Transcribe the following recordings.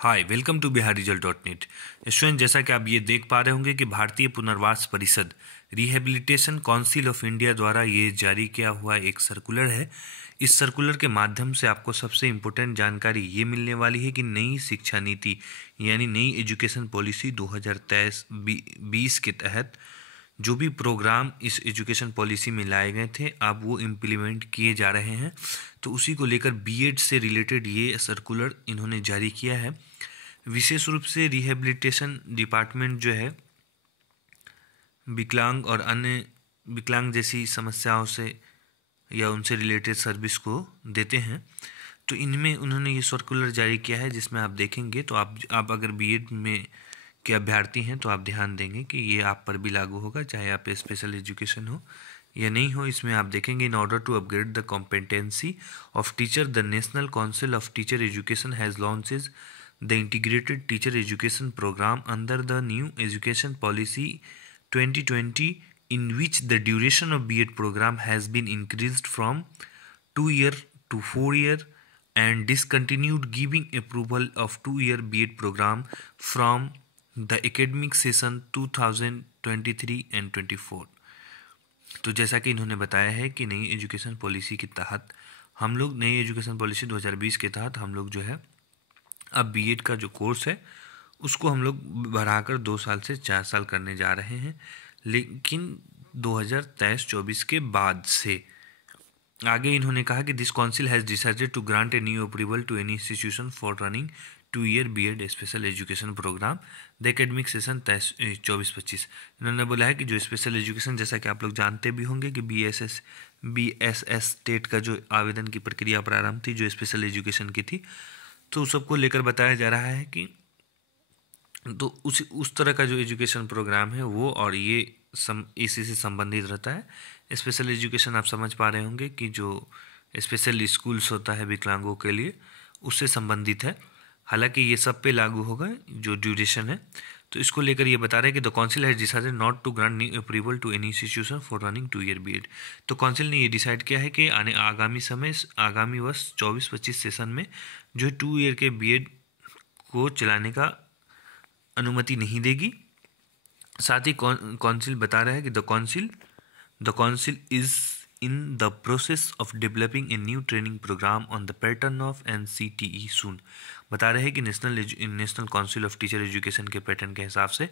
Hi welcome to biharresult.net। Student, जैसा कि आप ये देख पा रहे होंगे कि भारतीय पुनर्वास परिषद रिहेबिलिटेशन काउंसिल ऑफ इंडिया द्वारा ये जारी किया हुआ एक सर्कुलर है। इस सर्कुलर के माध्यम से आपको सबसे इम्पोर्टेंट जानकारी ये मिलने वाली है कि नई शिक्षा नीति यानी नई एजुकेशन पॉलिसी 2023-20 के तहत जो भी प्रोग्राम इस एजुकेशन पॉलिसी में लाए गए थे अब वो इम्प्लीमेंट किए जा रहे हैं। तो उसी को लेकर बीएड से रिलेटेड ये सर्कुलर इन्होंने जारी किया है। विशेष रूप से रिहेबिलिटेशन डिपार्टमेंट जो है विकलांग और अन्य विकलांग जैसी समस्याओं से या उनसे रिलेटेड सर्विस को देते हैं। तो इनमें उन्होंने ये सर्कुलर जारी किया है जिसमें आप देखेंगे तो आप अगर बीएड में के अभ्यर्थी हैं तो आप ध्यान देंगे कि ये आप पर भी लागू होगा, चाहे आप स्पेशल एजुकेशन हो या नहीं हो। इसमें आप देखेंगे in order to upgrade the competency of teacher the national council of teacher education has launches the integrated teacher education program under the new education policy 2020 in which the duration of B.Ed program has been increased from 2 year to 4 year and discontinued giving approval of 2-year B.Ed program from the academic session 2023 and 24। तो जैसा कि इन्होंने बताया है कि नई education policy के तहत हम लोग नई एजुकेशन पॉलिसी 2020 के तहत हम लोग जो है अब बीएड का जो कोर्स है उसको हम लोग बढ़ाकर 2 साल से 4 साल करने जा रहे हैं, लेकिन 2023-24 के बाद से। आगे इन्होंने कहा कि this council has decided to grant a new approval to any institution for running 2-year BEd special education program the academic session 24-25। इन्होंने बोला है कि जो स्पेशल एजुकेशन, जैसा कि आप लोग जानते भी होंगे कि बीएसएस टेट का जो आवेदन की प्रक्रिया प्रारंभ थी जो स्पेशल एजुकेशन की थी, तो सबको लेकर बताया जा रहा है कि तो उस तरह का जो एजुकेशन प्रोग्राम है वो और ये इसी से संबंधित रहता है। स्पेशल एजुकेशन आप समझ पा रहे होंगे कि जो स्पेशल स्कूल्स होता है विकलांगों के लिए उससे संबंधित है। हालांकि ये सब पे लागू होगा जो ड्यूरेशन है। तो इसको लेकर ये बता रहे हैं कि the council has decided not to grant new approval to any institution for running 2-year BEd. तो काउंसिल ने ये डिसाइड किया है कि आगामी वर्ष 24-25 सेशन में जो 2 year के बीएड को चलाने का अनुमति नहीं देगी। साथ ही काउंसिल बता रहा है कि the council is in the process of developing a new training program on the pattern of NCTE soon. बता रहे हैं कि national council of teacher education के पैटर्न के हिसाब से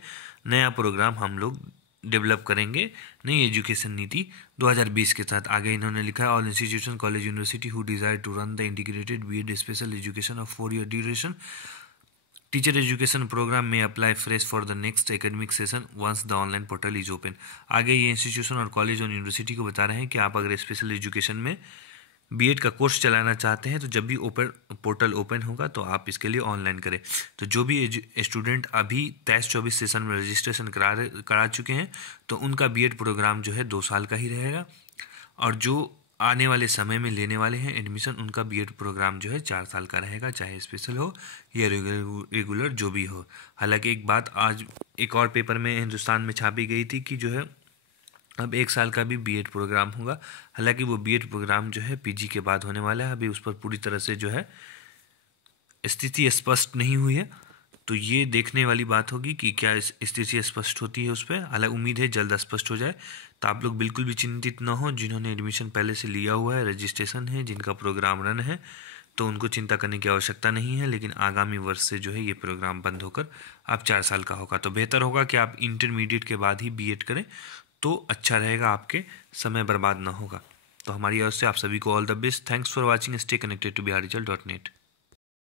नया प्रोग्राम हम लोग डेवलप करेंगे नई एजुकेशन नीति 2020 के साथ। आगे इन्होंने लिखा है all institution college university who desire to run the integrated BEd special education of 4-year duration teacher education programme में apply fresh for the next academic session once the online portal is open. आगे ये institution और college और university को बता रहे हैं कि आप अगर स्पेशल एजुकेशन में बीएड का कोर्स चलाना चाहते हैं तो जब भी पोर्टल ओपन होगा तो आप इसके लिए ऑनलाइन करें। तो जो भी स्टूडेंट अभी 23-24 सेशन में रजिस्ट्रेशन करा चुके हैं तो उनका बीएड प्रोग्राम जो है 2 साल का ही रहेगा, और जो आने वाले समय में लेने वाले हैं एडमिशन उनका बीएड प्रोग्राम जो है 4 साल का रहेगा, चाहे स्पेशल हो या रेगुलर जो भी हो। हालांकि एक बात आज एक और पेपर में हिंदुस्तान में छापी गई थी कि जो है अब 1 साल का भी बीएड प्रोग्राम होगा। हालांकि वो बीएड प्रोग्राम जो है पीजी के बाद होने वाला है, अभी उस पर पूरी तरह से जो है स्थिति स्पष्ट नहीं हुई है। तो ये देखने वाली बात होगी कि क्या स्थिति स्पष्ट होती है उस पर। हालांकि उम्मीद है जल्द स्पष्ट हो जाए। तो आप लोग बिल्कुल भी चिंतित ना हो, जिन्होंने एडमिशन पहले से लिया हुआ है, रजिस्ट्रेशन है, जिनका प्रोग्राम रन है, तो उनको चिंता करने की आवश्यकता नहीं है। लेकिन आगामी वर्ष से जो है ये प्रोग्राम बंद होकर अब 4 साल का होगा। तो बेहतर होगा कि आप इंटरमीडिएट के बाद ही बीएड करें तो अच्छा रहेगा, आपके समय बर्बाद ना होगा। तो हमारी ओर से आप सभी को all the best. Thanks for watching. Stay connected to biharresult.net।